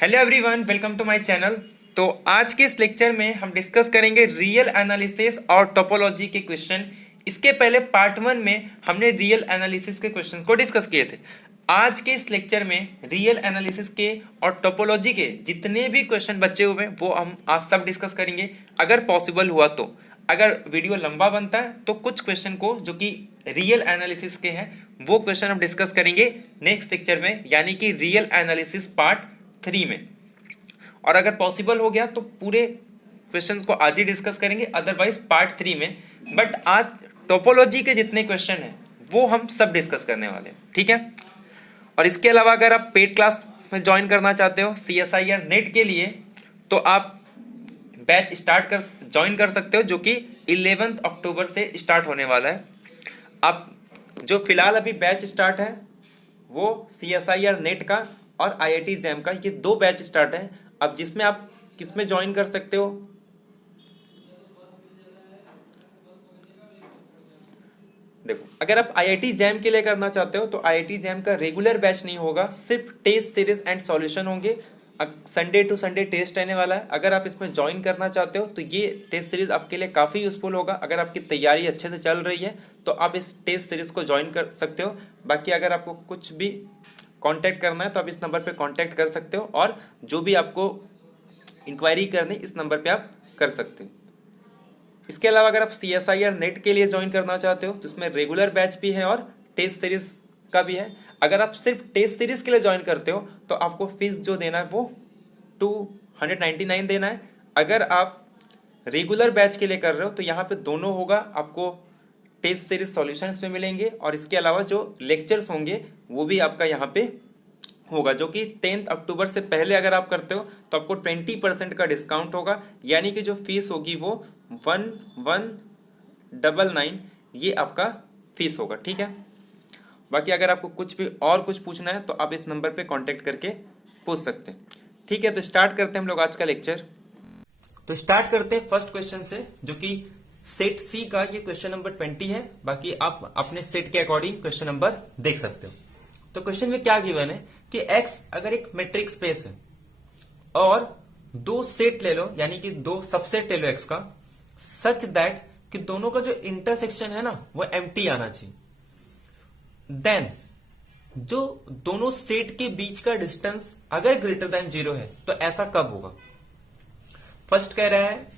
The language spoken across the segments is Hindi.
Hello everyone, welcome to my channel. तो आज के इस लेक्चर में हम डिस्कस करेंगे रियल एनालिसिस और टोपोलॉजी के क्वेश्चन। इसके पहले पार्ट 1 में हमने रियल एनालिसिस के क्वेश्चंस को डिस्कस किए थे। आज के इस लेक्चर में रियल एनालिसिस के और टोपोलॉजी के जितने भी क्वेश्चन बचे हुए हैं वो हम आज सब डिस्कस करेंगे, अगर पॉसिबल हुआ तो। अगर वीडियो लंबा बनता है तो कुछ क्वेश्चन को जो कि रियल एनालिसिस के हैं वो क्वेश्चन हम डिस्कस करेंगे नेक्स्ट लेक्चर में, यानी कि रियल एनालिसिस पार्ट 3 में। और अगर पॉसिबल हो गया तो पूरे क्वेश्चंस को आज ही डिस्कस करेंगे, अदरवाइज पार्ट 3 में। बट आज टोपोलॉजी के जितने क्वेश्चन हैं वो हम सब डिस्कस करने वाले हैं, ठीक है। और इसके अलावा अगर आप पेड क्लास में ज्वाइन करना चाहते हो CSIR नेट के लिए, तो आप बैच ज्वाइन कर सकते हो, जो कि 11 अक्टूबर से स्टार्ट होने वाला है। आप जो फिलहाल अभी बैच स्टार्ट है वो CSIR नेट का और IIT JAM का, ये 2 बैच स्टार्ट है। अब जिसमें आप किसमें ज्वाइन कर सकते हो, देखो, अगर आप IIT JAM के लिए करना चाहते हो तो IIT JAM का रेगुलर बैच नहीं होगा, सिर्फ टेस्ट सीरीज एंड सॉल्यूशन होंगे। संडे टू संडे टेस्ट रहने वाला है। अगर आप इसमें ज्वाइन करना चाहते हो तो ये टेस्ट सीरीज आपके लिए काफ़ी यूजफुल होगा। अगर आपकी तैयारी अच्छे से चल रही है तो आप इस टेस्ट सीरीज को ज्वाइन कर सकते हो। बाकी अगर आपको कुछ भी कांटेक्ट करना है तो आप इस नंबर पे कांटेक्ट कर सकते हो, और जो भी आपको इंक्वायरी करनी इस नंबर पे आप कर सकते हो। इसके अलावा अगर आप CSIR नेट के लिए ज्वाइन करना चाहते हो तो इसमें रेगुलर बैच भी है और टेस्ट सीरीज का भी है। अगर आप सिर्फ टेस्ट सीरीज के लिए ज्वाइन करते हो तो आपको फीस जो देना है वो 299 देना है। अगर आप रेगुलर बैच के लिए कर रहे हो तो यहाँ पे दोनों होगा, आपको टेस्ट सीरीज सॉल्यूशंस में मिलेंगे और इसके अलावा जो लेक्चर्स होंगे वो भी आपका यहाँ पे होगा, जो कि 10 अक्टूबर से पहले अगर आप करते हो तो आपको 20% का डिस्काउंट होगा, यानी कि जो फीस होगी वो 1199 ये आपका फीस होगा, ठीक है। बाकी अगर आपको कुछ भी और कुछ पूछना है तो आप इस नंबर पे कांटेक्ट करके पूछ सकते हैं, ठीक है। तो स्टार्ट करते हैं हम लोग आज का लेक्चर। तो स्टार्ट करते हैं फर्स्ट क्वेश्चन से, जो कि सेट सी का ये क्वेश्चन नंबर 20 है। बाकी आप अपने सेट के अकॉर्डिंग क्वेश्चन नंबर देख सकते हो। तो क्वेश्चन में क्या गिवन है कि x अगर एक मैट्रिक्स स्पेस है और 2 सेट ले लो, यानी कि 2 सबसेट ले लो x का, सच दैट कि दोनों का जो इंटरसेक्शन है ना वो एम्प्टी आना चाहिए। देन जो दोनों सेट के बीच का डिस्टेंस अगर ग्रेटर देन 0 है तो ऐसा कब होगा। फर्स्ट कह रहा है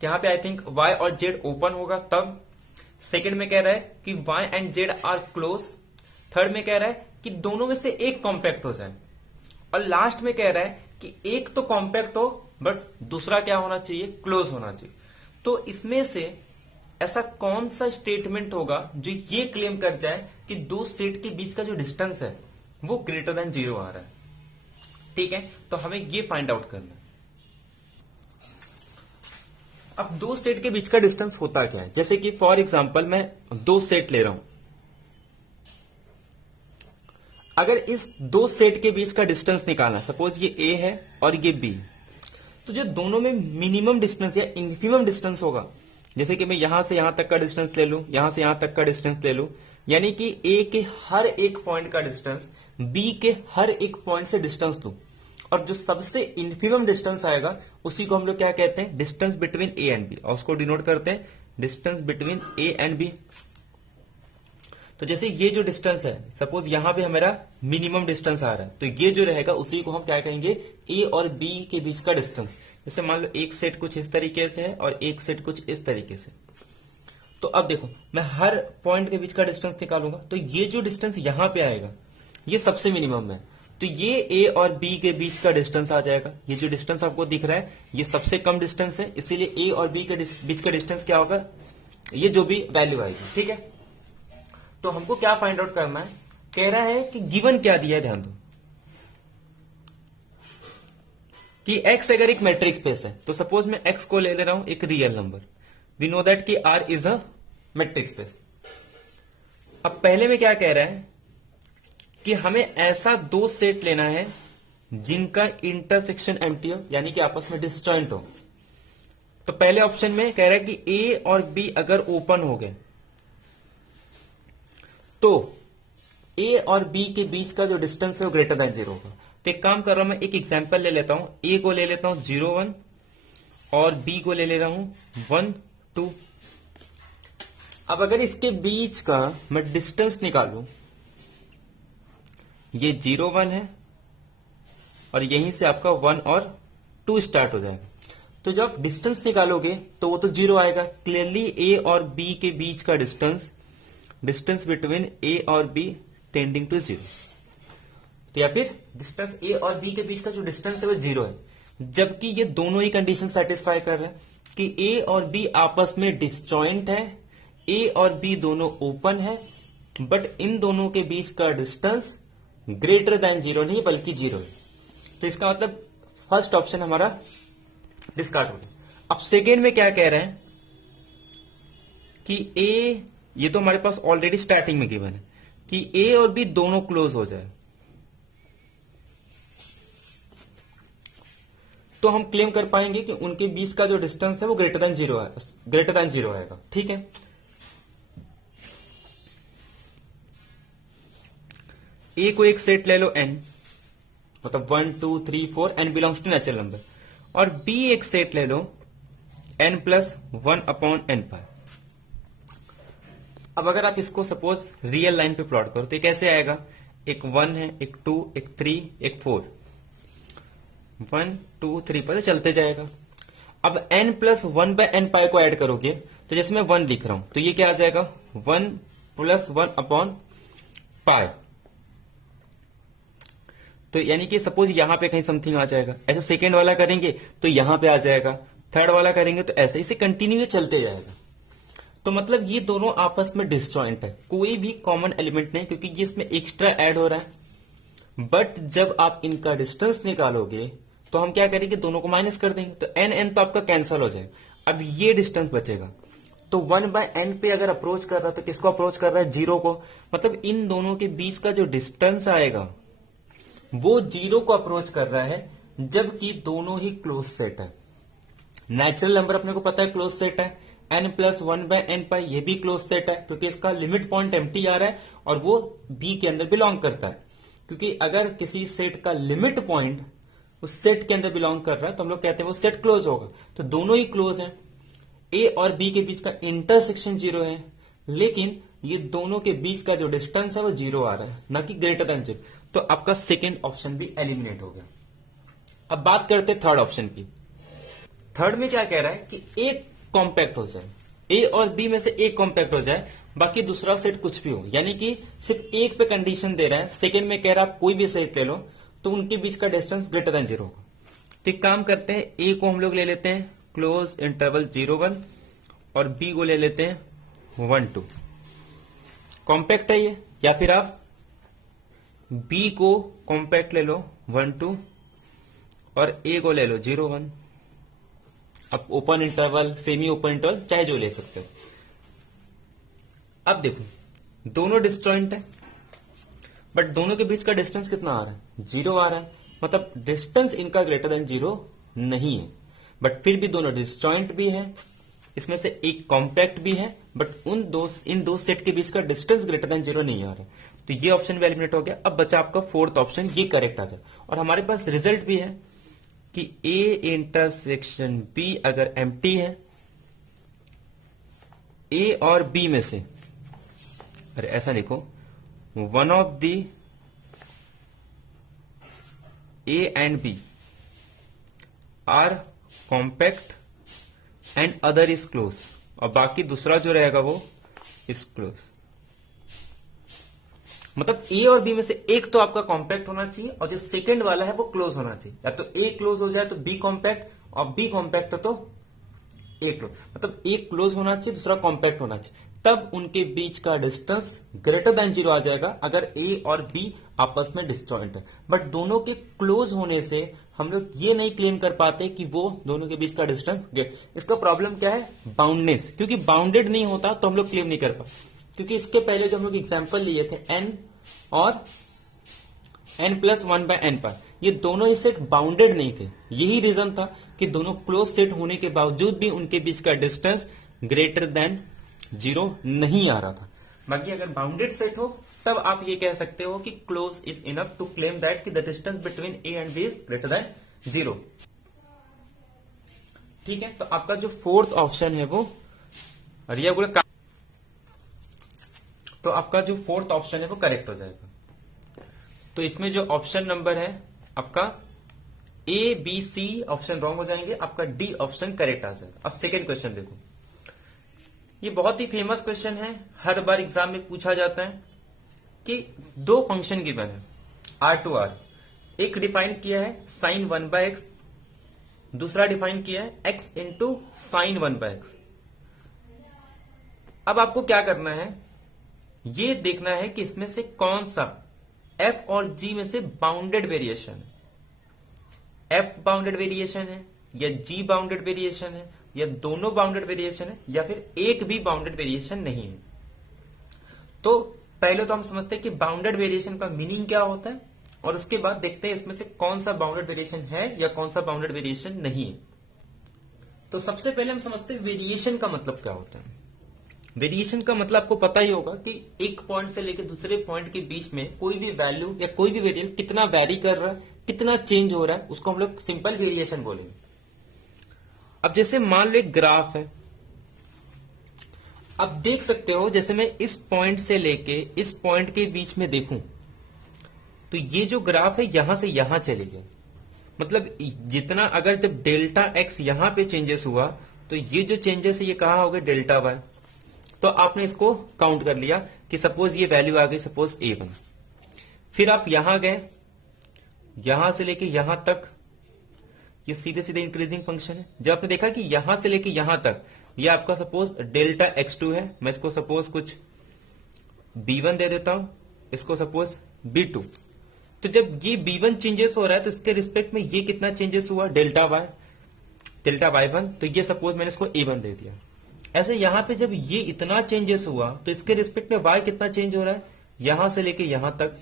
यहां पे आई थिंक y और z ओपन होगा तब। सेकंड में कह रहा है कि y and z are close. Third में कह रहा है कि दोनों में से एक कॉम्पैक्ट हो जाए। और लास्ट में कह रहा है कि एक तो कॉम्पैक्ट हो बट दूसरा क्या होना चाहिए, क्लोज होना चाहिए। तो इसमें से ऐसा कौन सा स्टेटमेंट होगा जो ये क्लेम कर जाए कि 2 सेट के बीच का जो डिस्टेंस है वो ग्रेटर देन 0 आ रहा है, ठीक है। तो हमें ये फाइंड आउट करना है। अब 2 सेट के बीच का डिस्टेंस होता क्या है, जैसे कि फॉर एग्जांपल मैं 2 सेट ले रहा हूं। अगर इस 2 सेट के बीच का डिस्टेंस निकालना, सपोज ये A है और ये B, तो जो दोनों में मिनिमम डिस्टेंस या इन्फिमम डिस्टेंस होगा, जैसे कि मैं यहां से यहां तक का डिस्टेंस ले लूं, यहां से यहां तक का डिस्टेंस ले लूं, यानी कि A के हर एक पॉइंट का डिस्टेंस B के हर एक पॉइंट से डिस्टेंस लूं, और जो सबसे इन्फिमम डिस्टेंस आएगा उसी को हम लोग क्या कहते हैं, distance between A and B, और उसको डिनोट करते हैं distance between A and B। तो जैसे ये जो डिस्टेंस है, सपोज यहां पे हमारा मिनिमम डिस्टेंस आ रहा है, तो ये जो रहेगा उसी को हम क्या कहेंगे, A और B के बीच का डिस्टेंस। जैसे मान लो एक सेट कुछ इस तरीके से है और एक सेट कुछ इस तरीके से। तो अब देखो मैं हर पॉइंट के बीच का डिस्टेंस निकालूंगा, तो ये जो डिस्टेंस यहां पे आएगा ये सबसे मिनिमम है, तो ये A और B के बीच का डिस्टेंस आ जाएगा। ये जो डिस्टेंस आपको दिख रहा है ये सबसे कम डिस्टेंस है, इसीलिए A और B के बीच का डिस्टेंस क्या होगा, ये जो भी वैल्यू आएगी, ठीक है। तो हमको क्या फाइंड आउट करना है, कह रहा है कि गिवन क्या दिया है, ध्यान दो कि x अगर एक मैट्रिक्स स्पेस है, तो सपोज मैं x को ले रहा हूं एक real number. We know that कि R is a matrix space. अब पहले में क्या कह रहा है कि हमें ऐसा 2 सेट लेना है जिनका इंटरसेक्शन एम्प्टी हो, यानी कि आपस में डिसजॉइंट हो। तो पहले ऑप्शन में कह रहा है कि A और B अगर ओपन हो गए तो A और B के बीच का जो डिस्टेंस है वो ग्रेटर देन 0 होगा। तो तो एक काम कर रहा हूं, मैं एक एग्जांपल ले लेता हूं, ए को ले लेता हूं 0 1 और बी को ले रहा हूं 1 2। अब अगर इसके बीच का मैं डिस्टेंस निकालूं, ये 0 1 है और यहीं से आपका 1 और 2 स्टार्ट हो जाएगा। तो जब आप डिस्टेंस निकालोगे तो वो तो 0 आएगा। क्लियरली ए और बी के बीच का डिस्टेंस बिटवीन ए और बी टेंडिंग टू 0। तो या फिर डिस्टेंस ए और बी के बीच का जो डिस्टेंस है वो 0 है, जबकि ये दोनों ही कंडीशन सेटिस्फाई कर रहे हैं कि ए और बी आपस में डिसजॉइंट है, ए और बी दोनों ओपन है, बट इन दोनों के बीच का डिस्टेंस ग्रेटर देन 0 नहीं बल्कि 0 है। तो इसका मतलब फर्स्ट ऑप्शन हमारा डिस्कार्ड हो गया। अब सेकेंड में क्या कह रहे हैं कि ए, ये तो हमारे पास ऑलरेडी स्टार्टिंग में गिवन है कि ए और बी दोनों क्लोज हो जाए, तो हम क्लेम कर पाएंगे कि उनके बीच का जो डिस्टेंस है वो ग्रेटर देन 0 आएगा। ठीक है, ए को एक सेट ले लो n, मतलब 1 2 3 4, n belongs to natural number, और बी एक सेट ले लो n प्लस 1 अपॉन n पर। अब अगर आप इसको सपोज रियल लाइन पे प्लॉट करो तो ये कैसे आएगा, एक 1 है, एक 2, एक 3, एक 4, 1 2 3 पर चलते जाएगा। अब n प्लस 1 बाय n पाई को ऐड करोगे तो जैसे मैं 1 लिख रहा हूं तो ये क्या आ जाएगा, 1 प्लस 1 अपॉन पाई। तो यानी कि सपोज यहां पे कहीं समथिंग आ जाएगा, ऐसे सेकेंड वाला करेंगे तो यहां पे आ जाएगा, थर्ड वाला करेंगे तो ऐसे, इसे कंटिन्यू चलते जाएगा। तो मतलब ये दोनों आपस में डिसजॉइंट है, कोई भी कॉमन एलिमेंट नहीं, क्योंकि ये इसमें एक्स्ट्रा ऐड हो रहा है। बट जब आप इनका डिस्टेंस निकालोगे तो हम क्या करेंगे, दोनों को माइनस कर देंगे, तो n तो आपका कैंसिल हो जाएगा। अब ये डिस्टेंस बचेगा, तो 1 बाय n पे अगर अप्रोच कर रहा है तो किसको अप्रोच कर रहा है, 0 को। मतलब इन दोनों के बीच का जो डिस्टेंस आएगा वो 0 को अप्रोच कर रहा है, जबकि दोनों ही क्लोज सेट है। नेचुरल नंबर अपने को पता है क्लोज सेट है, n प्लस 1 बाय n पाई ये भी क्लोज सेट है, क्योंकि इसका लिमिट पॉइंट एम्प्टी आ रहा है और वो B के अंदर बिलोंग करता है। क्योंकि अगर किसी सेट का लिमिट पॉइंट उस सेट के अंदर बिलोंग कर रहा है तो हम लोग कहते हैं वो सेट क्लोज होगा। तो दोनों ही क्लोज हैं, A और B के बीच का इंटरसेक्शन 0 है, लेकिन ये दोनों के बीच का जो डिस्टेंस है वो 0 आ रहा है, ना कि ग्रेटर देन 0। तो आपका सेकेंड ऑप्शन भी एलिमिनेट हो गया। अब बात करते हैं थर्ड ऑप्शन की। थर्ड में क्या कह रहा है कि एक कॉम्पैक्ट हो जाए, ए और बी में से एक कॉम्पैक्ट हो जाए, बाकी दूसरा सेट कुछ भी हो, यानी कि सिर्फ एक पे कंडीशन दे रहा है। सेकेंड में कह रहा है आप कोई भी सेट ले लो तो उनके बीच का डिस्टेंस ग्रेटर देन 0 होगा। तो एक काम करते हैं, ए को हम लोग ले लेते हैं क्लोज इंटरवल 0 1 और बी को ले लेते हैं 1 2। कॉम्पैक्ट है ये, या फिर आप बी को कॉम्पैक्ट ले लो 1 2 और ए को ले लो 0 1। अब open interval, semi open interval चाहे जो ले सकते हो। अब देखो दोनों डिस्जॉइंट है, बट दोनों के बीच का डिस्टेंस कितना आ रहा है, 0 आ रहा है। मतलब डिस्टेंस इनका ग्रेटर देन 0 नहीं है, बट फिर भी दोनों डिस्जॉइंट भी है, इसमें से एक कॉम्पैक्ट भी है, बट इन दो सेट के बीच का डिस्टेंस ग्रेटर देन 0 नहीं आ रहा। तो ये ऑप्शन भी एलिमिनेट हो गया। अब बचा आपका फोर्थ ऑप्शन, ये करेक्ट आ जाए। और हमारे पास रिजल्ट भी है कि ए इंटरसेक्शन बी अगर एम्प्टी है, ए और बी में से, अरे ऐसा लिखो, one of the A and B are compact and other is close, और बाकी दूसरा जो रहेगा वो इज क्लोज। मतलब ए और बी में से एक तो आपका कॉम्पैक्ट होना चाहिए और जो सेकंड वाला है वो क्लोज होना चाहिए। या तो ए क्लोज हो जाए तो बी कॉम्पैक्ट, और बी कॉम्पैक्ट हो तो ए क्लोज। मतलब एक क्लोज होना चाहिए, दूसरा कॉम्पैक्ट होना चाहिए, तब उनके बीच का डिस्टेंस ग्रेटर देन 0 आ जाएगा अगर ए और बी आपस में डिस्जॉइंट है। बट दोनों के क्लोज होने से हम लोग ये नहीं क्लेम कर पाते कि वो दोनों के बीच का डिस्टेंस। इसका प्रॉब्लम क्या है, बाउंडनेस। क्योंकि बाउंडेड नहीं होता तो हम लोग क्लेम नहीं कर पाते। क्योंकि इसके पहले जो हम लोग एग्जाम्पल लिए थे n और n प्लस 1 बाय n पर, ये दोनों ही सेट बाउंडेड नहीं थे। यही रीजन था कि दोनों क्लोज सेट होने के बावजूद भी उनके बीच का डिस्टेंस ग्रेटर देन 0 नहीं आ रहा था। बाकी अगर बाउंडेड सेट हो तब आप ये कह सकते हो कि close is enough to claim that कि the distance between A and B is greater than 0। ठीक है, तो आपका जो फोर्थ ऑप्शन है वो तो आपका जो फोर्थ ऑप्शन है वो करेक्ट हो जाएगा। तो इसमें जो ऑप्शन नंबर है आपका A B C option wrong हो जाएंगे, आपका डी ऑप्शन करेक्ट आ जाएगा। अब सेकेंड क्वेश्चन देखो, ये बहुत ही फेमस क्वेश्चन है, हर बार एग्जाम में पूछा जाता है कि दो फंक्शन गिवन है आर टू आर, एक डिफाइन किया है साइन 1/x, दूसरा डिफाइन किया है x इंटू साइन 1/x। अब आपको क्या करना है, ये देखना है कि इसमें से कौन सा f और g में से बाउंडेड वेरिएशन है। f बाउंडेड वेरिएशन है या g बाउंडेड वेरिएशन है या दोनों बाउंडेड वेरिएशन है या फिर एक भी बाउंडेड वेरिएशन नहीं है। तो पहले तो हम समझते हैं कि बाउंडेड वेरिएशन का मीनिंग क्या होता है और उसके बाद देखते हैं इसमें से कौन सा बाउंडेड वेरिएशन है या कौन सा बाउंडेड वेरिएशन नहीं है। तो सबसे पहले हम समझते हैं वेरिएशन का मतलब क्या होता है। वेरिएशन का मतलब आपको पता ही होगा कि एक पॉइंट से लेकर दूसरे पॉइंट के बीच में कोई भी वैल्यू या कोई भी वेरिएबल कितना वैरी कर रहा है, कितना चेंज हो रहा है, उसको हम लोग सिंपल वेरिएशन बोलेंगे। अब जैसे मान लो एक ग्राफ है, अब देख सकते हो जैसे मैं इस पॉइंट से लेके इस पॉइंट के बीच में देखूं तो ये जो ग्राफ है यहां से यहां चले गया, मतलब जितना अगर जब डेल्टा एक्स यहां पे चेंजेस हुआ तो ये जो चेंजेस है ये कहां हो गए डेल्टा वाई। तो आपने इसको काउंट कर लिया कि सपोज ये वैल्यू आ गई सपोज A1, फिर आप यहां गए, यहां से लेके यहां तक ये सीधे सीधे इंक्रीजिंग फंक्शन है। जब आपने देखा कि यहां से लेके यहां तक ये आपका सपोज डेल्टा x2 है, मैं इसको सपोज कुछ B1 दे देता हूं, इसको सपोज B2। तो जब ये B1 चेंजेस हो रहा है तो इसके रिस्पेक्ट में ये कितना चेंजेस हुआ डेल्टा y1, तो ये सपोज मैंने इसको A1 दे दिया। ऐसे यहां पे जब ये इतना चेंजेस हुआ तो इसके रिस्पेक्ट में y कितना चेंज हो रहा है यहां से लेके यहां तक,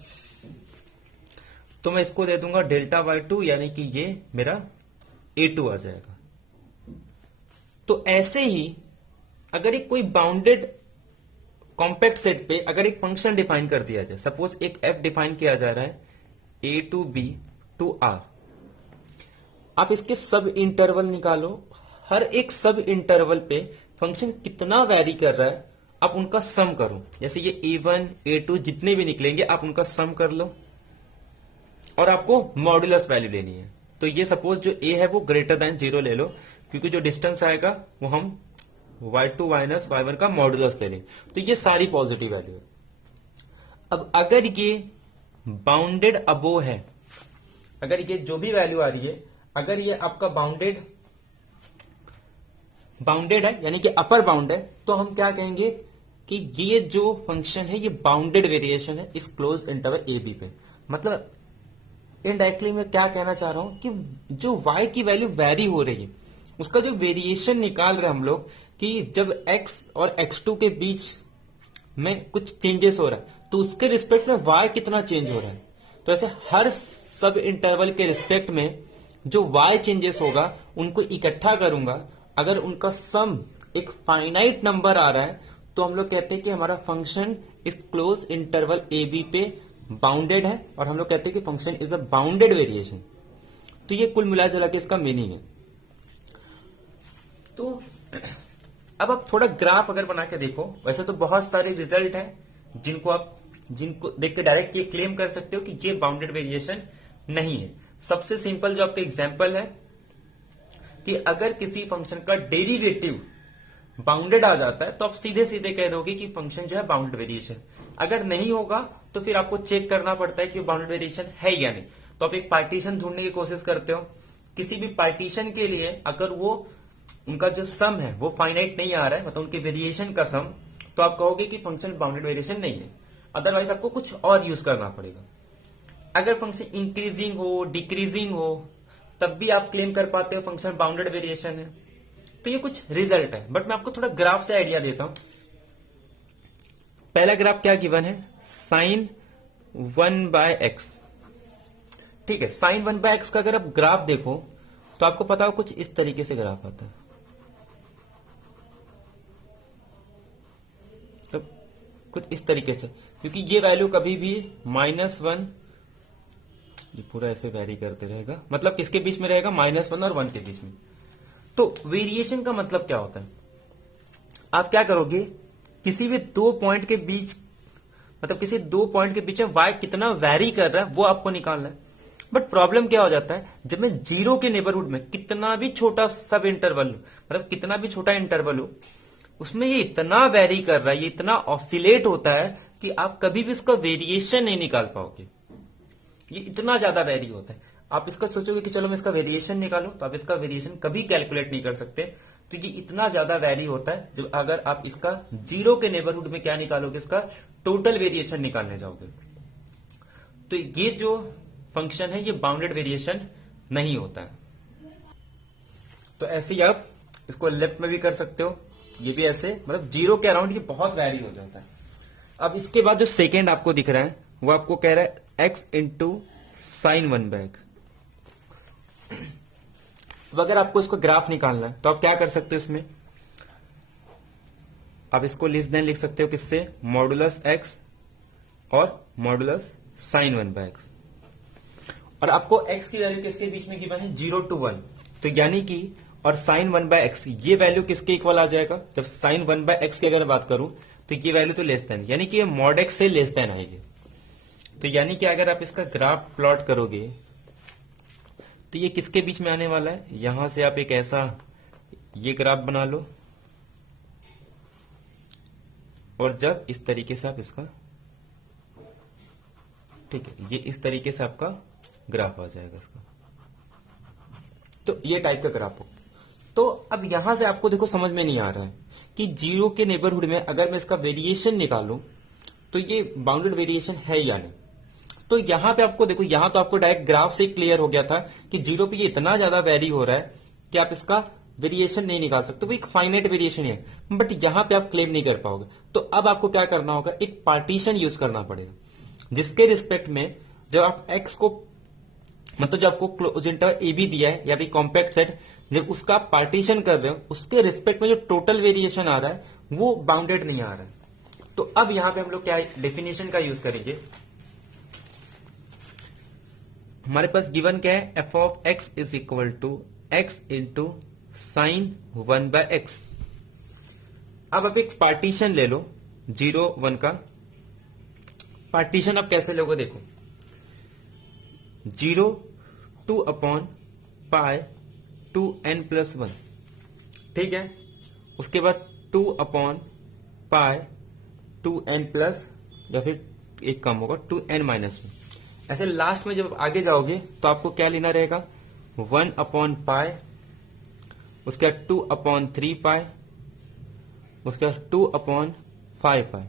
तो मैं इसको दे दूंगा डेल्टा y2, यानी कि ये मेरा A2 आ जाएगा। तो ऐसे ही अगर एक कोई बाउंडेड कॉम्पैक्ट सेट पे अगर एक फंक्शन डिफाइन कर दिया जाए, सपोज एक f डिफाइन किया जा रहा है a to b to r, आप इसके सब इंटरवल निकालो, हर एक सब इंटरवल पे फंक्शन कितना वैरी कर रहा है आप उनका सम करो। जैसे ये a1 a2 जितने भी निकलेंगे आप उनका सम कर लो और आपको मॉड्यूलस वैल्यू लेनी है। तो ये सपोज जो a है वो ग्रेटर देन 0 ले लो, क्योंकि जो डिस्टेंस आएगा वो हम y2 माइनस y1 का मॉड्यूलस ले लें, तो ये सारी पॉजिटिव वैल्यू है। अब अगर ये बाउंडेड अबो है, अगर ये जो भी वैल्यू आ रही है अगर ये आपका बाउंडेड है यानी कि अपर बाउंड है, तो हम क्या कहेंगे कि ये जो फंक्शन है ये बाउंडेड वेरिएशन है इस क्लोज इंटरवल ए बी पे। मतलब इनडायरेक्टली मैं क्या कहना चाह रहा हूं कि जो y की वैल्यू वेरी हो रही है उसका जो वेरिएशन निकाल रहे हैं हम लोग कि जब x और x2 के बीच में कुछ चेंजेस हो रहा है तो उसके रिस्पेक्ट में y कितना चेंज हो रहा है। तो ऐसे हर सब इंटरवल के रिस्पेक्ट में जो y चेंजेस होगा उनको इकट्ठा करूंगा, अगर उनका सम एक फाइनाइट नंबर आ रहा है तो हम लोग कहते हैं कि हमारा फंक्शन इस क्लोज इंटरवल ए बी पे बाउंडेड है और हम लोग कहते हैं कि function is a bounded variation. तो ये कुल मिला जुला के इसका मीनिंग है। तो अब आप थोड़ा ग्राफ अगर बना के देखो, वैसे तो बहुत सारे रिजल्ट हैं जिनको देख के डायरेक्ट ये क्लेम कर सकते हो कि ये बाउंडेड वेरिएशन नहीं है। सबसे सिंपल जो आपका एग्जांपल है कि अगर किसी फंक्शन का डेरिवेटिव बाउंडेड आ जाता है तो आप सीधे सीधे कह दोगे कि फंक्शन जो है बाउंडेड वेरिएशन। अगर नहीं होगा तो फिर आपको चेक करना पड़ता है कि बाउंडेड वेरिएशन है या नहीं। तो आप एक पार्टीशन ढूंढने की कोशिश करते हो, किसी भी पार्टीशन के लिए अगर वो उनका जो सम है वो फाइनाइट नहीं आ रहा है, मतलब उनके वेरिएशन का सम, तो आप कहोगे कि फंक्शन बाउंडेड वेरिएशन नहीं है। अदरवाइज आपको कुछ और यूज करना पड़ेगा। अगर फंक्शन इंक्रीजिंग हो डिक्रीजिंग हो तब भी आप क्लेम कर पाते हो फंक्शन बाउंडेड वेरिएशन है। तो ये कुछ रिजल्ट है, बट मैं आपको थोड़ा ग्राफ से आइडिया देता हूं। पहला ग्राफ क्या गिवन है, साइन 1/x। ठीक है, साइन 1/x का अगर आप ग्राफ देखो तो आपको पता हो कुछ इस तरीके से ग्राफ आता है। तो कुछ इस तरीके से, क्योंकि ये वैल्यू कभी भी -1, ये पूरा ऐसे वेरी करते रहेगा, मतलब किसके बीच में रहेगा, -1 और 1 के बीच में। तो वेरिएशन का मतलब क्या होता है, आप क्या करोगे, किसी भी दो पॉइंट के बीच, मतलब किसी दो पॉइंट के बीच में y कितना वेरी कर रहा है वो आपको निकालना है। बट प्रॉब्लम क्या हो जाता है, जब मैं जीरो के नेबरहुड में कितना भी छोटा सब इंटरवल, मतलब कितना भी छोटा इंटरवल हो, उसमें ये इतना वेरी कर रहा है, ये इतना ऑसिलेट होता है कि आप कभी भी इसका वेरिएशन नहीं निकाल पाओगे। ये इतना ज्यादा वेरी होता है, आप इसका सोचोगे कि चलो मैं इसका वेरिएशन निकालूं, तो आप इसका वेरिएशन कभी कैलकुलेट नहीं कर सकते, तो ये इतना ज्यादा वेरी होता है। जब अगर आप इसका जीरो के नेबरहुड में क्या निकालोगे, इसका टोटल वेरिएशन निकालने जाओगे, तो ये जो फंक्शन है ये बाउंडेड वेरिएशन नहीं होता है। तो ऐसे ही आप इसको लेफ्ट में भी कर सकते हो, ये भी ऐसे, मतलब जीरो के अराउंड ये बहुत वेरी हो जाता है। अब इसके बाद जो सेकेंड आपको दिख रहा है वो आपको कह रहा है x इंटू साइन 1/x। अब अगर आपको इसको ग्राफ निकालना है तो आप क्या कर सकते हो, इसमें आप इसको लेस देन लिख सकते हो, किससे, मॉडुलस x और मॉडुलस साइन 1/x। और आपको x की वैल्यू किसके बीच में गिवन है, 0 to 1, तो यानी कि, और साइन 1/x ये वैल्यू किसके इक्वल आ जाएगा, जब साइन 1/x की अगर बात करूं तो ये वैल्यू तो लेस देन, यानी कि ये मॉड x से लेस देन आएगी। तो यानी कि अगर आप इसका ग्राफ प्लॉट करोगे तो ये किसके बीच में आने वाला है, यहां से आप एक ऐसा ये ग्राफ बना लो, और जब इस तरीके से आप इसका, ठीक है, ये इस तरीके से आपका ग्राफ आ जाएगा इसका, तो ये टाइप का ग्राफ हो। तो अब यहां से आपको देखो समझ में नहीं आ रहा है कि जीरो के नेबरहुड में अगर मैं इसका वेरिएशन निकालूं तो ये बाउंडेड वेरिएशन है या नहीं। तो यहां पे आपको देखो, यहां तो आपको डायरेक्ट ग्राफ से क्लियर हो गया था कि जीरो पे ये इतना ज्यादा वेरी हो रहा है कि आप इसका वेरिएशन नहीं निकाल सकते, वो एक फाइनाइट वेरिएशन है, बट यहां पे आप क्लेम नहीं कर पाओगे। तो अब आपको क्या करना होगा, एक पार्टीशन यूज करना पड़ेगा, जिसके रिस्पेक्ट में जब आप एक्स को, मतलब जब आपको क्लोज इंटरवल ए बी दिया है या फिर कॉम्पैक्ट सेट, जब उसका पार्टीशन कर रहे हो, उसके रिस्पेक्ट में जो टोटल वेरिएशन आ रहा है वो बाउंडेड नहीं आ रहा है। तो अब यहां पे हम लोग क्या डेफिनेशन का यूज करेंगे, हमारे पास गिवन क्या है, f of x is equal to x into sine 1/x। अब आप एक पार्टीशन ले लो 0 1 का। पार्टीशन आप कैसे लोगे, देखो 0 2/π 2n+1, ठीक है, उसके बाद 2/π 2n+, या फिर एक कम होगा 2n-1। ऐसे लास्ट में जब आगे जाओगे तो आपको क्या लेना रहेगा, 1/π, उसके बाद 2/3π, उसके बाद 2/5π।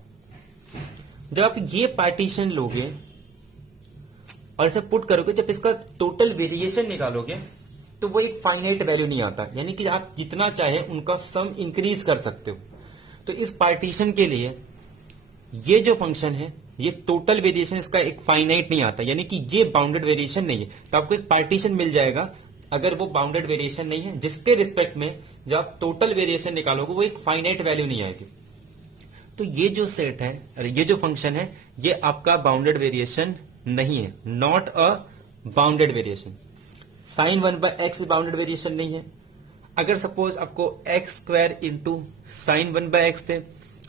जब आप ये पार्टीशन लोगे और इसे पुट करोगे, जब इसका टोटल वेरिएशन निकालोगे तो वो एक फाइनाइट वैल्यू नहीं आता, यानी कि आप जितना चाहे उनका सम इंक्रीज कर सकते हो। तो इस पार्टीशन के लिए ये जो फंक्शन है, ये टोटल वेरिएशन इसका एक फाइनाइट नहीं आता, यानी कि ये बाउंडेड वेरिएशन नहीं है। तो आपको एक पार्टीशन मिल जाएगा अगर वो बाउंडेड वेरिएशन नहीं है, जिसके रिस्पेक्ट में जब आप टोटल वेरिएशन निकालोगे वो एक फाइनाइट वैल्यू नहीं आएगी। तो ये जो सेट है, ये जो फंक्शन है, ये आपका बाउंडेड वेरिएशन नहीं है, not a bounded variation. Sine 1/x bounded variation नहीं है। अगर सपोज आपको x² इंटू साइन 1/x थे,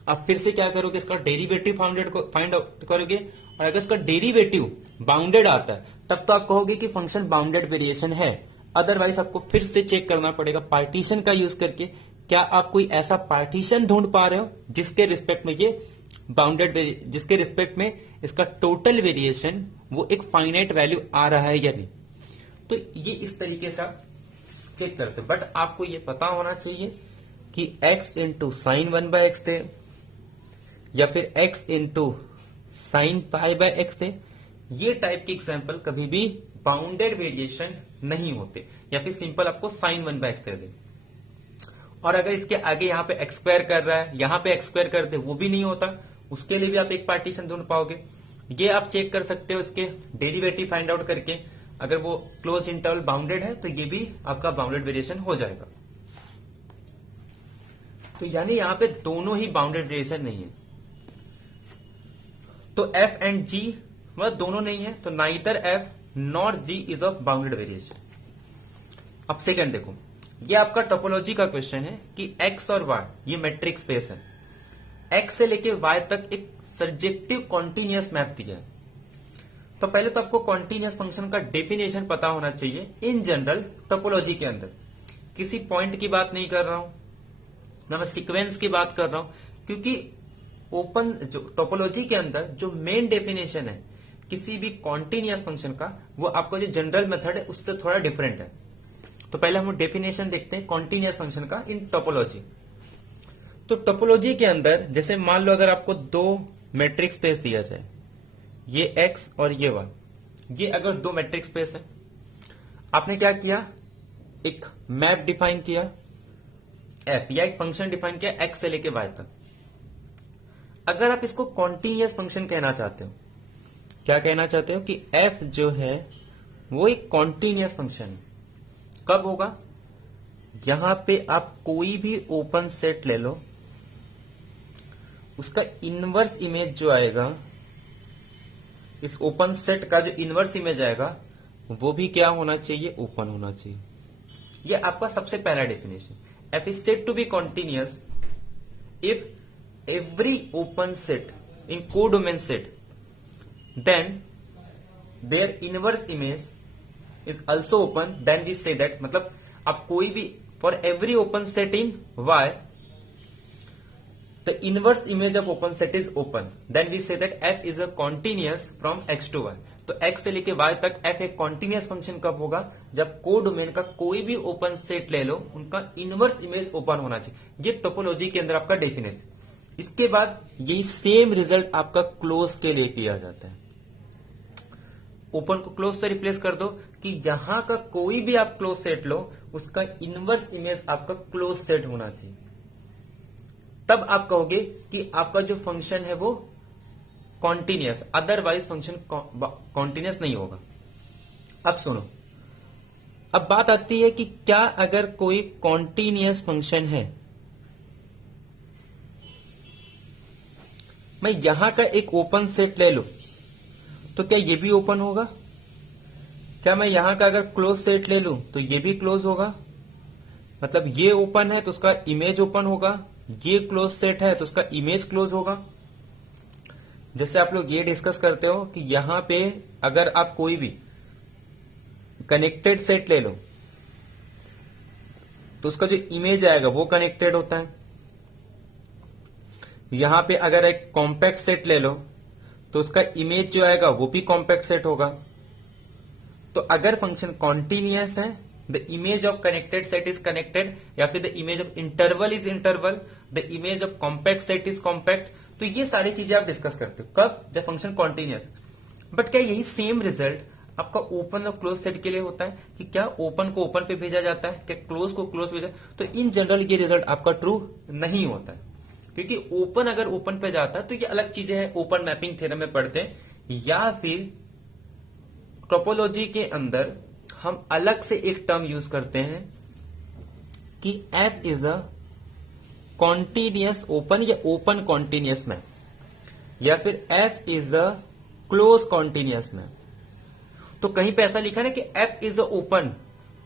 आप फिर से क्या करोगे, इसका डेरिवेटिव फाइंड आउट करोगे, और अगर इसका डेरिवेटिव बाउंडेड आता है तब तो आप कहोगे कि फंक्शन बाउंडेड वेरिएशन है। अदरवाइज आपको फिर से चेक करना पड़ेगा पार्टीशन का यूज करके, क्या आप कोई ऐसा पार्टीशन ढूंढ पा रहे हो जिसके रिस्पेक्ट में ये बाउंडेड, जिसके रिस्पेक्ट में इसका टोटल वेरिएशन वो एक फाइनाइट वैल्यू आ रहा है या नहीं। तो ये इस तरीके से आप चेक करते हो, बट आपको ये पता होना चाहिए कि x इंटू साइन 1/x थे या फिर x इंटू साइन π/x थे। ये टाइप के एग्जाम्पल कभी भी बाउंडेड वेरिएशन नहीं होते, या फिर सिंपल आपको साइन 1/x दे दे। और अगर इसके आगे यहाँ पे x² कर रहा है, यहाँ पे x² कर दे, वो भी नहीं होता, उसके लिए भी आप एक पार्टीशन ढूंढ पाओगे। ये आप चेक कर सकते हो इसके डेरिवेटिव फाइंड आउट करके, अगर वो क्लोज इंटरवल बाउंडेड है तो ये भी आपका बाउंडेड वेरिएशन हो जाएगा। तो यानी यहां पे दोनों ही बाउंडेड वेरिएशन नहीं है। तो एफ एंड जी वह दोनों नहीं है, तो neither f nor g is of bounded variation. अब सेकंड देखो, ये आपका टोपोलॉजी का क्वेश्चन है कि एक्स और वाई ये मैट्रिक स्पेस है, एक्स से लेके वाई तक एक सर्जेक्टिव कॉन्टिन्यूअस मैप दिया है। तो पहले तो आपको कॉन्टिन्यूअस फंक्शन का डेफिनेशन पता होना चाहिए इन जनरल टोपोलॉजी के अंदर। किसी पॉइंट की बात नहीं कर रहा हूं ना मैं सीक्वेंस की बात कर रहा हूं, क्योंकि ओपन जो टोपोलॉजी के अंदर जो मेन डेफिनेशन है किसी भी कॉन्टिन्यूअस फंक्शन का, वो आपका जो जनरल मेथड है उससे थोड़ा डिफरेंट है। तो पहले हम डेफिनेशन देखते हैं कॉन्टिन्यूअस फंक्शन का इन टोपोलॉजी। तो टोपोलॉजी के अंदर जैसे मान लो अगर आपको दो मैट्रिक्स स्पेस दिया जाए, ये x और ये y, ये अगर दो मैट्रिक्स स्पेस है, आपने क्या किया, एक मैप डिफाइन किया f या एक फंक्शन डिफाइन किया x से लेके y तक। अगर आप इसको कॉन्टिन्यूअस फंक्शन कहना चाहते हो, क्या कहना चाहते हो कि f जो है वो एक कॉन्टिन्यूअस फंक्शन है। कब होगा, यहां पे आप कोई भी ओपन सेट ले लो, उसका इनवर्स इमेज जो आएगा, इस ओपन सेट का जो इनवर्स इमेज आएगा वो भी क्या होना चाहिए, ओपन होना चाहिए। ये आपका सबसे पहला definition. F is said to be continuous if every open set in codomain set then their inverse image is also open, then we say that, मतलब आप कोई भी for every open set in Y the inverse image of open set is open, then we say that f is a continuous from x to y। तो x से लेके y तक f एक कॉन्टिन्यूअस फंक्शन कब होगा, जब कोडोमेन का कोई भी ओपन सेट ले लो उनका इनवर्स इमेज ओपन होना चाहिए। ये टोपोलॉजी के अंदर आपका डेफिनेशन। इसके बाद यही सेम रिजल्ट आपका क्लोज के लिए किया जाता है। ओपन को क्लोज से रिप्लेस कर दो कि यहां का कोई भी आप क्लोज सेट लो उसका इनवर्स इमेज आपका क्लोज सेट होना चाहिए, तब आप कहोगे कि आपका जो फंक्शन है वो कॉन्टिन्यूअस, अदरवाइज फंक्शन कॉन्टिन्यूअस नहीं होगा। अब सुनो, अब बात आती है कि क्या अगर कोई कॉन्टिन्यूअस फंक्शन है, मैं यहां का एक ओपन सेट ले लूं तो क्या ये भी ओपन होगा? क्या मैं यहां का अगर क्लोज सेट ले लूं तो ये भी क्लोज होगा? मतलब ये ओपन है तो उसका इमेज ओपन होगा, ये क्लोज सेट है तो उसका इमेज क्लोज होगा। जैसे आप लोग ये डिस्कस करते हो कि यहां पे अगर आप कोई भी कनेक्टेड सेट ले लो तो उसका जो इमेज आएगा वो कनेक्टेड होता है। यहां पे अगर एक कॉम्पैक्ट सेट ले लो तो उसका इमेज जो आएगा वो भी कॉम्पैक्ट सेट होगा। तो अगर फंक्शन कॉन्टिन्यूअस है, the image of connected set is connected, या फिर the image of interval is interval, the image of compact set is compact. तो ये सारी चीजें आप डिस्कस करते हो कब, जब फंक्शन कॉन्टिन्यूअस। बट क्या यही सेम रिजल्ट आपका ओपन और क्लोज सेट के लिए होता है कि क्या ओपन को ओपन पे भेजा जाता है, क्या क्लोज को क्लोज भेजा? तो इन जनरल ये रिजल्ट आपका ट्रू नहीं होता है, क्योंकि ओपन अगर ओपन पे जाता है तो ये अलग चीजें हैं, ओपन मैपिंग थ्योरम में पढ़ते हैं, या फिर टोपोलॉजी के अंदर हम अलग से एक टर्म यूज करते हैं कि f is a continuous open या ओपन कॉन्टिन्यूअस मैप, या फिर f is a close continuous map. तो कहीं पे ऐसा लिखा है ना कि f इज अ ओपन,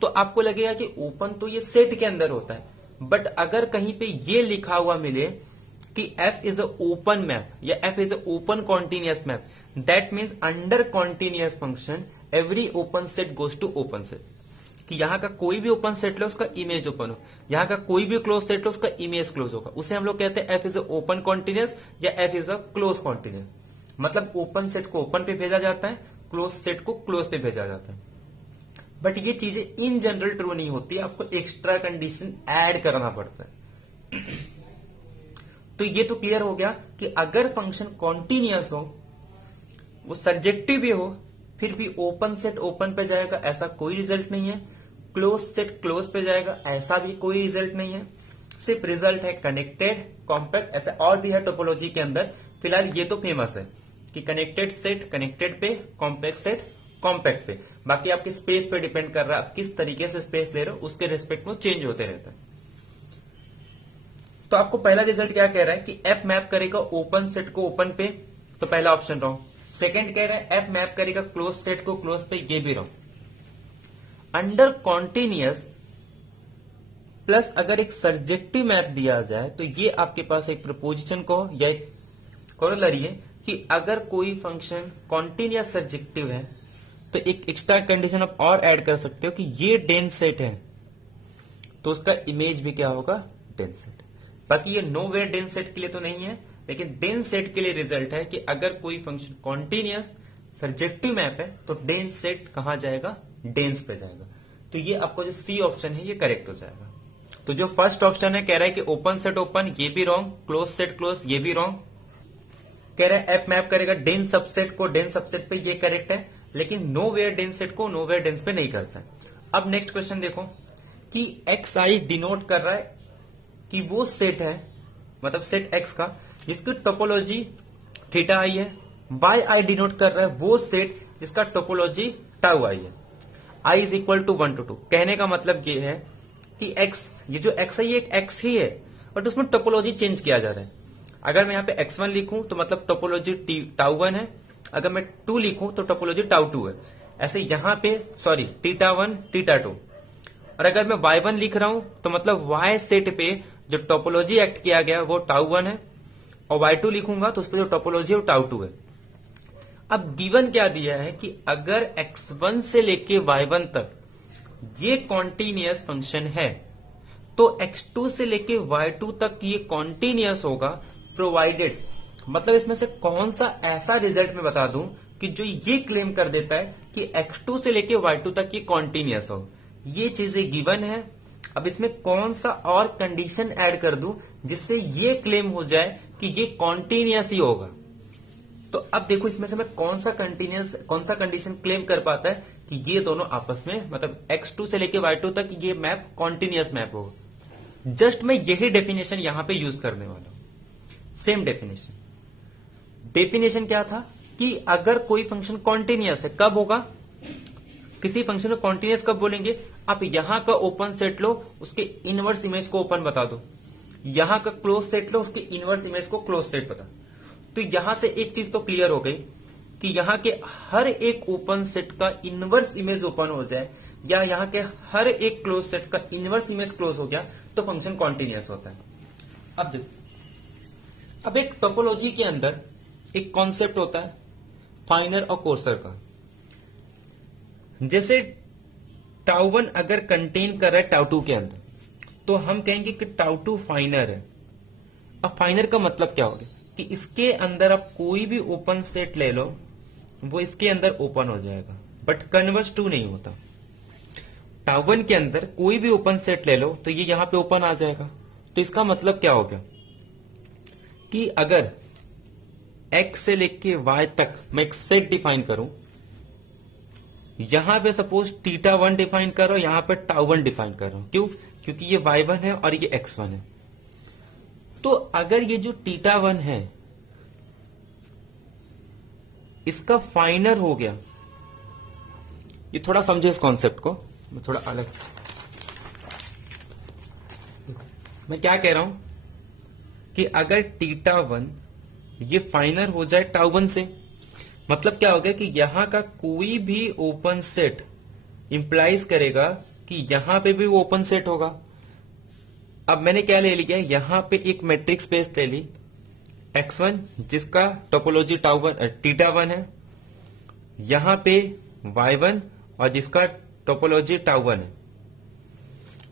तो आपको लगेगा कि ओपन तो ये सेट के अंदर होता है, बट अगर कहीं पे ये लिखा हुआ मिले कि f is a open map या f is a open continuous map, that means under continuous function every open set goes to open set, कि यहां का कोई भी ओपन सेट लो उसका इमेज ओपन हो, यहां का कोई भी क्लोज सेट लो उसका इमेज क्लोज होगा। उसे हम लोग कहते हैं f is a open continuous या f is a close continuous. मतलब ओपन सेट को ओपन पे भेजा जाता है, क्लोज सेट को क्लोज पे भेजा जाता है। बट ये चीजें इन जनरल ट्रू नहीं होती, आपको एक्स्ट्रा कंडीशन ऐड करना पड़ता है। तो ये तो क्लियर हो गया कि अगर फंक्शन कॉन्टिन्यूअस हो, वो सर्जेक्टिव भी हो, फिर भी ओपन सेट ओपन पे जाएगा ऐसा कोई रिजल्ट नहीं है, क्लोज सेट क्लोज पे जाएगा ऐसा भी कोई रिजल्ट नहीं है। सिर्फ रिजल्ट है कनेक्टेड, कॉम्पैक्ट, ऐसा और भी है टोपोलॉजी के अंदर। फिलहाल ये तो फेमस है कि कनेक्टेड सेट कनेक्टेड पे, कॉम्पैक्ट सेट कॉम्पैक्ट पे। बाकी आपके स्पेस पे डिपेंड कर रहा है, आप किस तरीके से स्पेस ले रहे हो उसके रिस्पेक्ट में चेंज होते रहता है। तो आपको पहला रिजल्ट क्या कह रहा है कि एफ मैप करेगा ओपन सेट को ओपन पे, तो पहला ऑप्शन रॉन्ग। सेकंड कह रहा है एफ मैप करेगा क्लोज सेट को क्लोज पे, ये भी रॉन्ग। अंडर कॉन्टिन्यूअस प्लस अगर एक सर्जेक्टिव मैप दिया जाए तो ये आपके पास एक प्रपोजिशन को या एक कोरोलरी है कि अगर कोई फंक्शन कॉन्टिन्यूअस सर्जेक्टिव है तो एक एक्स्ट्रा कंडीशन आप और ऐड कर सकते हो कि ये डेंस सेट है तो उसका इमेज भी क्या होगा, डेंस सेट। बाकी ये नो वेयर डेंस सेट के लिए तो नहीं है, लेकिन डेंस सेट के लिए रिजल्ट है कि अगर कोई फंक्शन कॉन्टिन्यूअस सर्जेक्टिव मैप है तो डेंस सेट कहां जाएगा, डेंस पे जाएगा। तो ये आपको जो सी ऑप्शन है ये करेक्ट हो जाएगा। तो जो फर्स्ट ऑप्शन है कह रहा है कि ओपन सेट ओपन, ये भी रॉन्ग। क्लोज सेट क्लोज, ये भी रॉन्ग। कह रहा है एफ मैप करेगा डेंस सबसेट को डेंस सबसेट पे, ये करेक्ट है, लेकिन नो वेयर डेंस सेट को नो वेयर डेंस पे नहीं करता है। अब नेक्स्ट क्वेश्चन देखो कि एक्स आई डिनोट कर रहा है कि वो सेट है, मतलब सेट एक्स का जिसकी टोपोलॉजी थीटा आई है। वाई आई डिनोट कर रहा है वो सेट जिसका टोपोलॉजी टाउ आई है। I is equal to 1 to 2। कहने का मतलब ये है कि एक्स, ये जो एक्स है ये एक एक्स ही है, बट उसमें टोपोलॉजी चेंज किया जा रहा है। अगर मैं यहाँ पे x1 लिखूं तो मतलब टोपोलॉजी टाउ 1 है, अगर मैं 2 लिखूं तो टोपोलॉजी टाउ 2 है। ऐसे यहाँ पे सॉरी थीटा 1 थीटा 2, और अगर मैं y1 लिख रहा हूं तो मतलब y सेट पे जो टोपोलॉजी एक्ट किया गया वो टाउ 1 है, और y2 लिखूंगा तो उस पर जो टोपोलॉजी है वो टाउ 2 है। अब गिवन क्या दिया है कि अगर x1 से लेके y1 तक ये कॉन्टिन्यूअस फंक्शन है तो x2 से लेके y2 तक ये कॉन्टिन्यूअस होगा, प्रोवाइडेड, मतलब इसमें से कौन सा ऐसा रिजल्ट मैं बता दूं कि जो ये क्लेम कर देता है कि x2 से लेके y2 तक ये कॉन्टिन्यूअस हो। ये चीजें गिवन है। अब इसमें कौन सा और कंडीशन ऐड कर दूं जिससे ये क्लेम हो जाए कि ये कॉन्टिन्यूअस ही होगा। तो अब देखो इसमें से मैं कौन सा कंडीशन क्लेम कर पाता है कि ये दोनों आपस में, मतलब x2 से लेके y2 तक ये मैप कॉन्टिन्यूअस मैप होगा। जस्ट मैं यही डेफिनेशन यहां पे यूज करने वाला हूं, सेम डेफिनेशन। डेफिनेशन क्या था कि अगर कोई फंक्शन कॉन्टिन्यूअस है कब होगा, किसी फंक्शन को कॉन्टिन्यूअस कब बोलेंगे, आप यहां का ओपन सेट लो उसके इनवर्स इमेज को ओपन बता दो, यहां का क्लोज सेट लो उसके इनवर्स इमेज को क्लोज सेट बता। तो यहां से एक चीज तो क्लियर हो गई कि यहां के हर एक ओपन सेट का इनवर्स इमेज ओपन हो जाए या यहां के हर एक क्लोज सेट का इनवर्स इमेज क्लोज हो गया तो फंक्शन कॉन्टिन्यूअस होता है। अब देखो, अब एक टोपोलॉजी के अंदर एक कॉन्सेप्ट होता है फाइनर और कोर्सर का। जैसे टाउ 1 अगर कंटेन कर रहा है टाउ 2 के अंदर तो हम कहेंगे कि टाउ 2 फाइनर है। अब फाइनर का मतलब क्या होगा कि इसके अंदर आप कोई भी ओपन सेट ले लो वो इसके अंदर ओपन हो जाएगा, बट कन्वर्स टू नहीं होता। टाउ 1 के अंदर कोई भी ओपन सेट ले लो तो ये यहां पे ओपन आ जाएगा। तो इसका मतलब क्या हो गया कि अगर x से लेके y तक मैं एक सेट डिफाइन करूं, यहां पे सपोज थीटा 1 डिफाइन करो, यहां पे टाउ 1 डिफाइन कर रहा हूं, क्यों, क्योंकि ये y1 है और ये x1 है। तो अगर ये जो थीटा 1 है इसका फाइनर हो गया, ये थोड़ा समझो इस कॉन्सेप्ट को, मैं थोड़ा अलग से मैं क्या कह रहा हूं कि अगर थीटा 1 ये फाइनर हो जाए टाउ 1 से, मतलब क्या हो गया कि यहां का कोई भी ओपन सेट इंप्लाइज करेगा कि यहां पे भी वो ओपन सेट होगा। अब मैंने क्या ले लिया, यहां पे एक मैट्रिक्स स्पेस ले ली x1 जिसका टोपोलॉजी टाउ 1 थीटा 1 है, यहां पे y1 और जिसका टोपोलॉजी टाउ 1 है।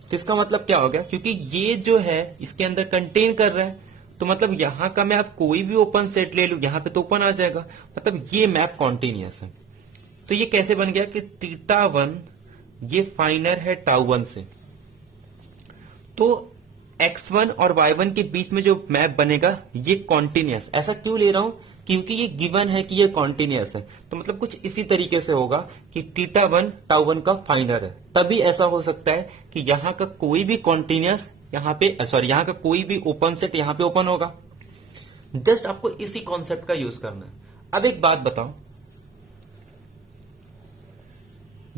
तो इसका मतलब क्या हो गया, क्योंकि ये जो है इसके अंदर कंटेन कर रहा है तो मतलब यहां का मैं आप कोई भी ओपन सेट ले लू यहां पे तो ओपन आ जाएगा, मतलब ये मैप कॉन्टिन्यूअस है। तो ये कैसे बन गया कि थीटा 1 ये फाइनर है टाउ 1 से, तो x1 और y1 के बीच में जो मैप बनेगा ये कॉन्टिन्यूअस। ऐसा क्यों ले रहा हूं, क्योंकि ये गिवन है कि ये कॉन्टिन्यूअस है, तो मतलब कुछ इसी तरीके से होगा कि थीटा 1 टाउ 1 का फाइनर है। तभी ऐसा हो सकता है कि यहां का कोई भी कॉन्टिन्यूअस यहां पे यहां का कोई भी ओपन सेट यहां पे ओपन होगा। जस्ट आपको इसी कॉन्सेप्ट का यूज करना है। अब एक बात बताओ,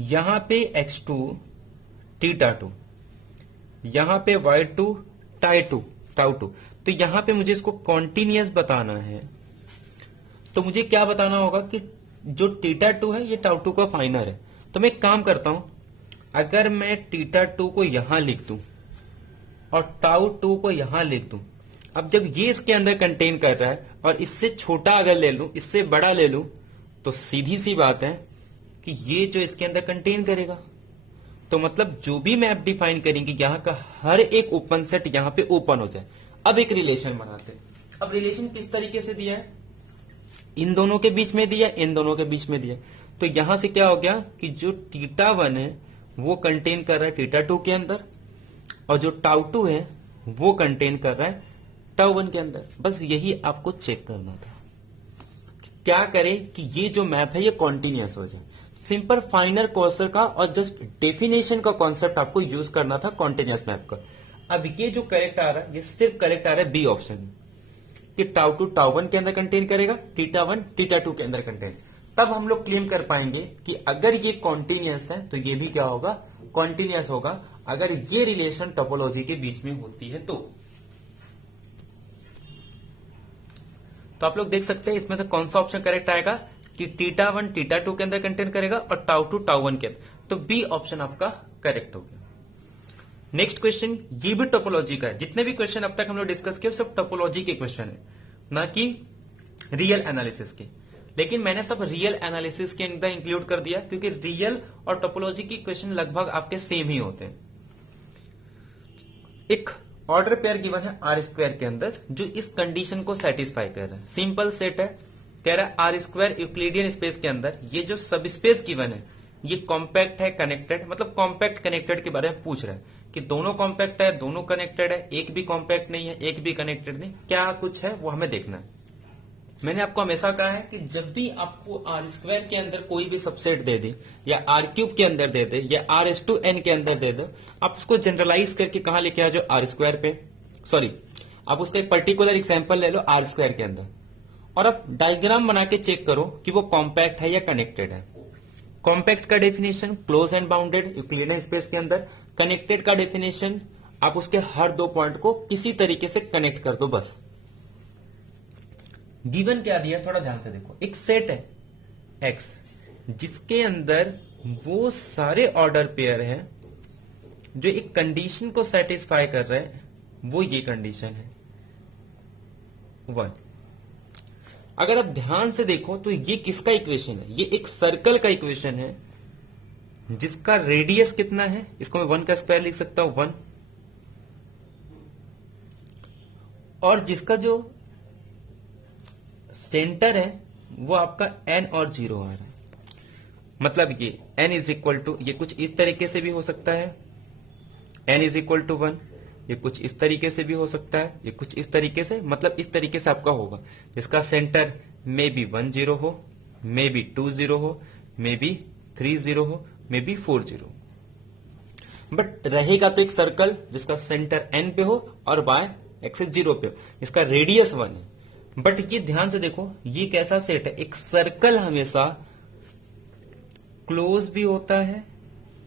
यहां पे x2 थीटा 2, यहां पे y2 टाउ 2, तो यहां पे मुझे इसको कॉन्टिन्यूअस बताना है तो मुझे क्या बताना होगा कि जो थीटा 2 है ये टाउ 2 का फाइनर है। तो मैं एक काम करता हूं, अगर मैं थीटा 2 को यहां लिख दूं और टाउ 2 को यहां लिख दूं, अब जब ये इसके अंदर कंटेन कर रहा है और इससे छोटा अगर ले लूं, इससे बड़ा ले लूं, तो सीधी सी बात है कि ये जो इसके अंदर कंटेन करेगा। तो मतलब जो भी मैप डिफाइन करेंगे यहां का हर एक ओपन सेट यहां पे ओपन हो जाए। अब एक रिलेशन बनाते हैं। अब रिलेशन किस तरीके से दिया है, इन दोनों के बीच में दिया, इन दोनों के बीच में दिया। तो यहां से क्या हो गया कि जो थीटा 1 है वो कंटेन कर रहा है थीटा 2 के अंदर, और जो टाउ 2 है वो कंटेन कर रहा है टाउ 1 के अंदर। बस यही आपको चेक करना था। क्या करें कि ये जो मैप है ये कॉन्टिन्यूअस हो जाए। सिंपल फाइनर कॉर्सर का और जस्ट डेफिनेशन का कॉन्सेप्ट आपको यूज करना था कॉन्टिन्यूअस मैप का। अब ये जो करेक्ट आ रहा है ये सिर्फ करेक्ट आ रहा है बी ऑप्शन कि टाउ 2 टाउ 1 के अंदर कंटेन करेगा, थीटा 1 थीटा 2 के अंदर कंटेन। तब हम लोग क्लेम कर पाएंगे कि अगर ये कॉन्टिन्यूअस है तो ये भी क्या होगा, कॉन्टिन्यूअस होगा, अगर ये रिलेशन टोपोलॉजी के बीच में होती है तो आप लोग देख सकते हैं इसमें से कौन सा ऑप्शन करेक्ट आएगा कि थीटा 1 थीटा 2 के अंदर कंटेन करेगा और टाउ 2 टाउ 1 के अंदर। तो बी ऑप्शन आपका करेक्ट हो गया। नेक्स्ट क्वेश्चन ये भी टोपोलॉजी का है। जितने भी क्वेश्चन अब तक हम लोग डिस्कस किए सब टोपोलॉजी के क्वेश्चन है, ना कि रियल एनालिसिस के। लेकिन मैंने सब रियल एनालिसिस के अंदर इंक्लूड कर दिया क्योंकि रियल और टोपोलॉजी के क्वेश्चन लगभग आपके सेम ही होते हैं। एक ऑर्डर पेयर गिवन है आर स्क्वायर के अंदर जो इस कंडीशन को सेटिस्फाई कर रहा है। सिंपल सेट है, कह रहा है आर स्क्वायर यूक्लिडियन स्पेस के अंदर ये जो सब स्पेस गिवन है ये कॉम्पैक्ट है कनेक्टेड, मतलब कॉम्पैक्ट कनेक्टेड के बारे में पूछ रहा है कि दोनों कॉम्पैक्ट है, दोनों कनेक्टेड है, एक भी कॉम्पैक्ट नहीं है, एक भी कनेक्टेड नहीं, क्या कुछ है वो हमें देखना है। मैंने आपको हमेशा कहा है कि जब भी आपको आर स्क्वायर के अंदर कोई भी सबसेट दे दे या आर क्यूब के अंदर दे दे या आर एस टू एन के अंदर दे दो, आप उसको जनरलाइज करके कहां लेके आ जाओ, आर स्क्वायर पे। सॉरी, आप उसका एक पर्टिकुलर एग्जांपल ले लो आर स्क्वायर के अंदर और आप डायग्राम बना के चेक करो कि वो कॉम्पैक्ट है या कनेक्टेड है। कॉम्पैक्ट का definition close and bounded Euclidean space के अंदर, कनेक्टेड का डेफिनेशन आप उसके हर दो पॉइंट को किसी तरीके से कनेक्ट कर दो बस। गिवन क्या दिया थोड़ा ध्यान से देखो, एक सेट है एक्स जिसके अंदर वो सारे ऑर्डर पेयर हैं जो एक कंडीशन को सेटिस्फाई कर रहे हैं, वो ये कंडीशन है 1। अगर आप ध्यान से देखो तो ये किसका इक्वेशन है, ये एक सर्कल का इक्वेशन है जिसका रेडियस कितना है, इसको मैं 1 का स्क्वायर लिख सकता हूं 1, और जिसका जो सेंटर है वो आपका n और 0 आ रहा है। मतलब ये n इज इक्वल टू, ये कुछ इस तरीके से भी हो सकता है, n इज इक्वल टू 1, ये कुछ इस तरीके से भी हो सकता है, ये कुछ इस तरीके से, मतलब इस तरीके से आपका होगा जिसका सेंटर मे बी 1 0 हो, मे बी 2 0 हो, मे बी 3 0 हो, मे बी 4 0, बट रहेगा तो एक सर्कल जिसका सेंटर n पे हो और y एक्सिस 0 पे हो, इसका रेडियस 1 है। बट ये ध्यान से देखो ये कैसा सेट है, एक सर्कल हमेशा क्लोज भी होता है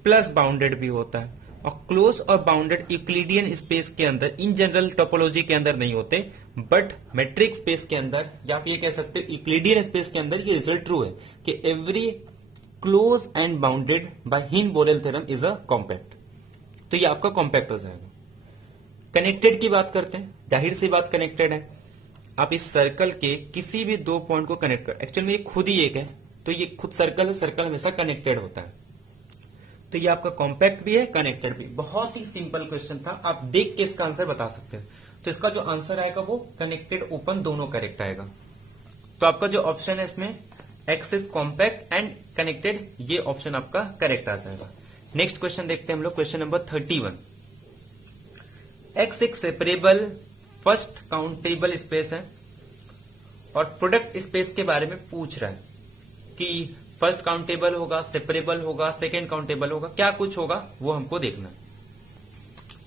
प्लस बाउंडेड भी होता है, और क्लोज और बाउंडेड यूक्लिडियन स्पेस के अंदर इन जनरल टोपोलॉजी के अंदर नहीं होते, बट मैट्रिक स्पेस के अंदर या आप ये कह सकते हो यूक्लिडियन स्पेस के अंदर ये रिजल्ट ट्रू है कि every close and bounded by Heine Borel theorem is a compact. तो ये आपका कॉम्पैक्ट हो जाएगा। कनेक्टेड की बात करते हैं, जाहिर सी बात कनेक्टेड है, आप इस सर्कल के किसी भी दो पॉइंट को कनेक्ट कर, एक्चुअली में ये खुद ही एक है तो ये खुद सर्कल है, सर्कल हमेशा कनेक्टेड होता है, तो ये आपका कॉम्पैक्ट भी है कनेक्टेड भी। बहुत ही सिंपल क्वेश्चन था, आप देख के इसका आंसर बता सकते हैं। तो इसका जो आंसर आएगा वो कनेक्टेड ओपन दोनों करेक्ट आएगा। तो आपका जो ऑप्शन है इसमें x is compact and connected, ये ऑप्शन आपका करेक्ट आ जाएगा। नेक्स्ट क्वेश्चन देखते हैं हम लोग, क्वेश्चन नंबर 31। एक्स एक सेपरेबल फर्स्ट काउंटेबल स्पेस है और प्रोडक्ट स्पेस के बारे में पूछ रहा है कि फर्स्ट काउंटेबल होगा, सेपरेबल होगा, सेकेंड काउंटेबल होगा, क्या कुछ होगा वो हमको देखना है।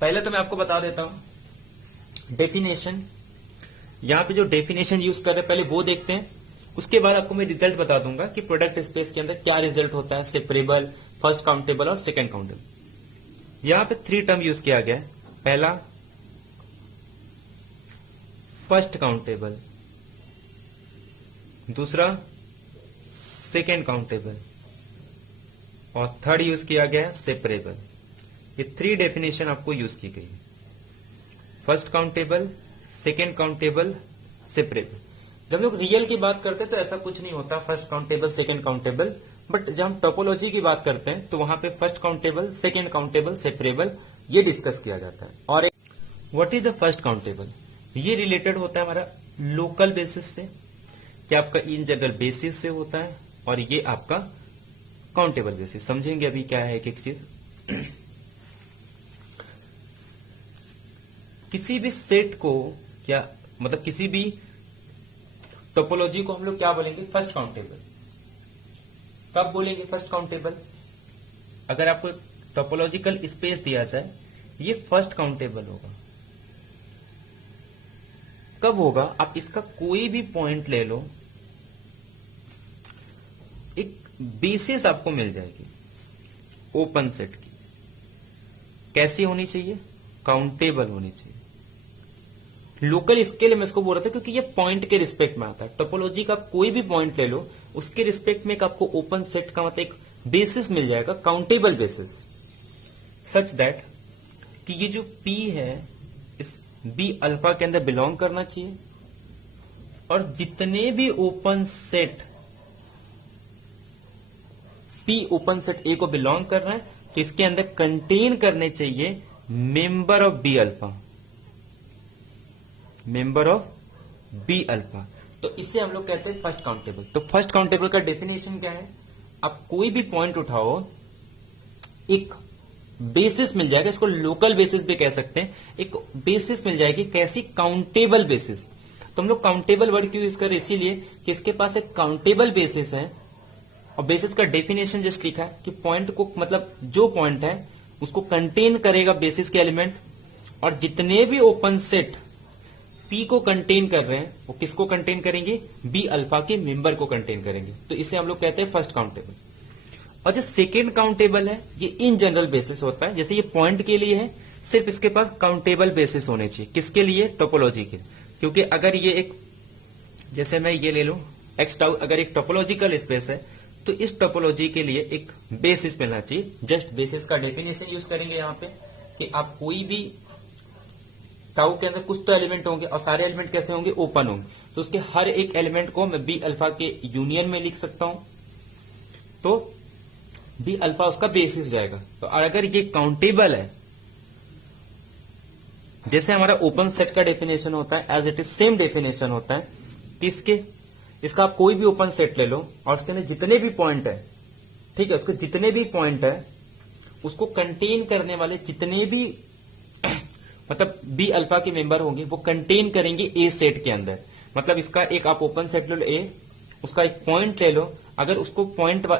पहले तो मैं आपको बता देता हूं डेफिनेशन, यहां पे जो डेफिनेशन यूज कर रहे हैं पहले वो देखते हैं, उसके बाद आपको मैं रिजल्ट बता दूंगा कि प्रोडक्ट स्पेस के अंदर क्या रिजल्ट होता है, सेपरेबल, फर्स्ट काउंटेबल और सेकेंड काउंटेबल। यहां पे 3 टर्म यूज किया गया है। पहला फर्स्ट काउंटेबल, दूसरा सेकेंड काउंटेबल, और थर्ड यूज किया गया है सेपरेबल। ये 3 डेफिनेशन आपको यूज की गई है, first countable, second countable, separable. जब लोग रियल की बात करते हैं तो ऐसा कुछ नहीं होता first countable second countable, but जब हम टोपोलॉजी की बात करते हैं तो वहां पे first countable, second countable, separable ये डिस्कस किया जाता है। और what is the first countable, ये रिलेटेड होता है हमारा लोकल बेसिस से, कि आपका इन जनरल बेसिस से होता है, और ये आपका काउंटेबल बेसिस। समझेंगे अभी क्या है एक चीज। किसी भी सेट को, क्या मतलब किसी भी टोपोलॉजी को हम लोग क्या बोलेंगे, फर्स्ट काउंटेबल। कब बोलेंगे फर्स्ट काउंटेबल, अगर आपको टोपोलॉजिकल स्पेस दिया जाए, ये फर्स्ट काउंटेबल होगा। कब होगा, आप इसका कोई भी पॉइंट ले लो, एक बेसिस आपको मिल जाएगी ओपन सेट की। कैसी होनी चाहिए, काउंटेबल होनी चाहिए। लोकल स्केल में इसको बोल रहा था क्योंकि ये पॉइंट के रिस्पेक्ट में आता है। टोपोलॉजी का कोई भी पॉइंट ले लो, उसके रिस्पेक्ट में एक आपको ओपन सेट का मतलब एक बेसिस मिल जाएगा, काउंटेबल बेसिस, सच दैट कि ये जो P है इस B अल्फा के अंदर बिलोंग करना चाहिए, और जितने भी open set P open set A को बिलोंग कर रहे हैं तो इसके अंदर कंटेन करने चाहिए member of B alpha, member of B alpha. तो इसे हम लोग कहते हैं फर्स्ट काउंटेबल। तो फर्स्ट काउंटेबल का डेफिनेशन क्या है, आप कोई भी पॉइंट उठाओ, एक बेसिस मिल जाएगा, इसको लोकल बेसिस भी कह सकते हैं, एक बेसिस मिल जाएगी। कैसी, काउंटेबल बेसिस। तो हम लोग काउंटेबल वर्ड क्यों यूज कर रहे हैं, इसीलिए कि इसके पास एक काउंटेबल बेसिस है, और बेसिस का डेफिनेशन जस्ट लिखा है कि पॉइंट को मतलब जो पॉइंट है उसको कंटेन करेगा बेसिस के एलिमेंट, और जितने भी ओपन सेट P को कंटेन कर रहे हैं वो किसको कंटेन करेंगे, B अल्फा के मेंबर को कंटेन करेंगे। तो इसे हम लोग कहते हैं फर्स्ट काउंटेबल। और जो सेकेंड काउंटेबल है ये इन जनरल बेसिस होता है, जैसे ये पॉइंट के लिए है, सिर्फ इसके पास काउंटेबल बेसिस होने चाहिए। किसके लिए, टोपोलॉजी के। क्योंकि अगर ये एक, जैसे मैं ये ले लूं एक्स टाउ, अगर एक टोपोलॉजिकल स्पेस है तो इस टोपोलॉजी के लिए एक बेसिस मिलना चाहिए। जस्ट बेसिस का डेफिनेशन यूज करेंगे यहाँ पे कि आप कोई भी टाउ के अंदर कुछ तो एलिमेंट होंगे, और सारे एलिमेंट कैसे होंगे, ओपन होंगे। तो उसके हर एक एलिमेंट को मैं B अल्फा के यूनियन में लिख सकता हूं, तो B अल्फा उसका बेसिस जाएगा। तो अगर ये काउंटेबल है, जैसे हमारा ओपन सेट का डेफिनेशन होता है, as it is same definition होता है किसके, इसका आप कोई भी ओपन सेट ले लो और उसके अंदर जितने भी पॉइंट है, ठीक है, उसके जितने भी पॉइंट है उसको कंटेन करने वाले जितने भी मतलब B अल्फा के मेंबर होंगे वो कंटेन करेंगे A सेट के अंदर। मतलब इसका एक आप ओपन सेट ले लो A, उसका एक पॉइंट ले लो, अगर उसको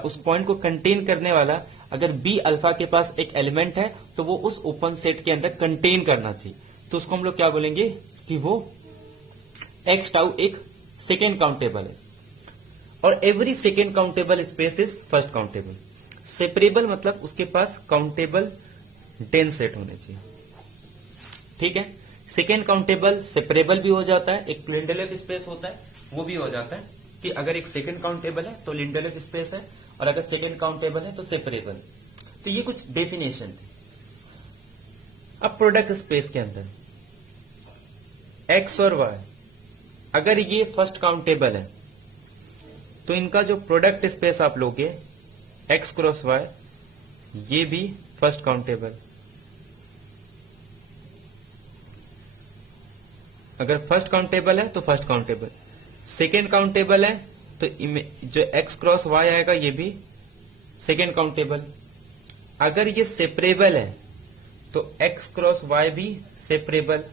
उस पॉइंट को कंटेन करने वाला अगर B अल्फा के पास एक एलिमेंट है तो वो उस ओपन सेट के अंदर कंटेन करना चाहिए। तो उसको हम लोग क्या बोलेंगे कि वो एक्स टाउ एक सेकेंड काउंटेबल है, और every second countable space is first countable. Separable मतलब उसके पास काउंटेबल डेंस सेट होने चाहिए, ठीक है। सेकेंड काउंटेबल सेपरेबल भी हो जाता है, एक लिंडेलेफ स्पेस होता है वो भी हो जाता है कि अगर एक सेकेंड काउंटेबल है तो लिंडेलेफ स्पेस है, और अगर सेकेंड काउंटेबल है तो सेपरेबल। तो ये कुछ डेफिनेशन थे। अब प्रोडक्ट स्पेस के अंदर एक्स और वाई, अगर ये फर्स्ट काउंटेबल है तो इनका जो प्रोडक्ट स्पेस आप लोगे एक्स क्रॉस वाई, ये भी फर्स्ट काउंटेबल। अगर फर्स्ट काउंटेबल है तो फर्स्ट काउंटेबल, सेकेंड काउंटेबल है तो जो एक्स क्रॉस वाई आएगा ये भी सेकेंड काउंटेबल। अगर ये सेपरेबल है तो एक्स क्रॉस वाई भी सेपरेबल।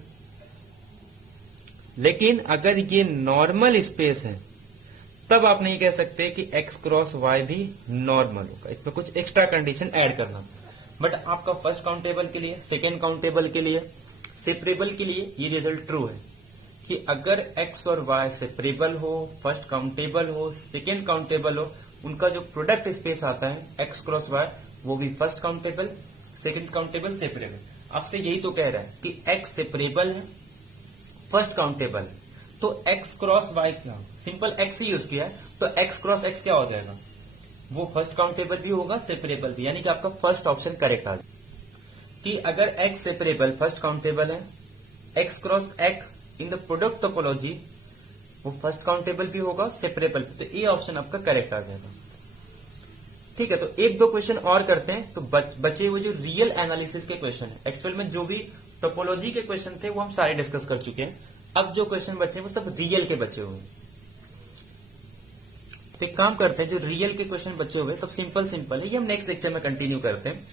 लेकिन अगर ये नॉर्मल स्पेस है तब आप नहीं कह सकते कि एक्स क्रॉस वाई भी नॉर्मल होगा, इसमें कुछ एक्स्ट्रा कंडीशन ऐड करना। बट आपका फर्स्ट काउंटेबल के लिए, सेकेंड काउंटेबल के लिए, सेपरेबल के लिए ये रिजल्ट ट्रू है कि अगर एक्स और वाई सेपरेबल हो, फर्स्ट काउंटेबल हो, सेकेंड काउंटेबल हो, उनका जो प्रोडक्ट स्पेस आता है एक्स क्रॉस वाई वो भी first countable, second countable, separable. आपसे यही तो कह रहा है कि एक्स सेपरेबल है, फर्स्ट काउंटेबल है, तो x क्रॉस y क्या, सिंपल x ही यूज किया है, तो x क्रॉस x क्या हो जाएगा, वो फर्स्ट काउंटेबल भी होगा सेपरेबल भी, यानी कि आपका फर्स्ट ऑप्शन करेक्ट आ जाएगा कि अगर x सेपरेबल फर्स्ट काउंटेबल है, x cross x in the product topology वो फर्स्ट काउंटेबल भी होगा सेपरेबल, तो ये ऑप्शन आपका करेक्ट आ जाएगा। ठीक है, तो एक दो क्वेश्चन और करते हैं, तो बचे हुए जो रियल एनालिसिस के क्वेश्चन है, एक्चुअल में जो भी टोपोलॉजी के क्वेश्चन थे वो हम सारे डिस्कस कर चुके हैं, अब जो क्वेश्चन बचे वो सब रियल के बचे हुए हैं। तो एक काम करते हैं, जो रियल के क्वेश्चन बचे हुए सब सिंपल सिंपल है, ये हम नेक्स्ट लेक्चर में कंटिन्यू करते हैं,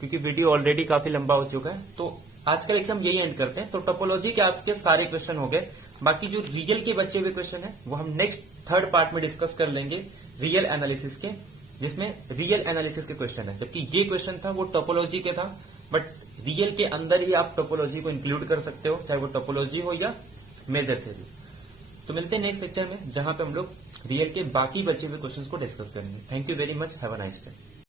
क्योंकि वीडियो ऑलरेडी काफी लंबा हो चुका है। तो आज का लेक्चर हम यही एंड करते हैं। तो टोपोलॉजी के आपके सारे क्वेश्चन हो गए, बाकी जो रियल के बचे हुए क्वेश्चन है वो हम नेक्स्ट थर्ड पार्ट में डिस्कस कर लेंगे, रियल एनालिसिस के, जिसमें रियल एनालिसिस के क्वेश्चन है। जबकि ये क्वेश्चन था वो टोपोलॉजी के था, बट रियल के अंदर ही आप टोपोलॉजी को इंक्लूड कर सकते हो, चाहे वो टोपोलॉजी हो या मेजर थ्योरी। तो मिलते हैं नेक्स्ट लेक्चर में, जहां पे हम लोग रियल के बाकी बचे हुए क्वेश्चंस को डिस्कस करेंगे। Thank you very much, have a nice day.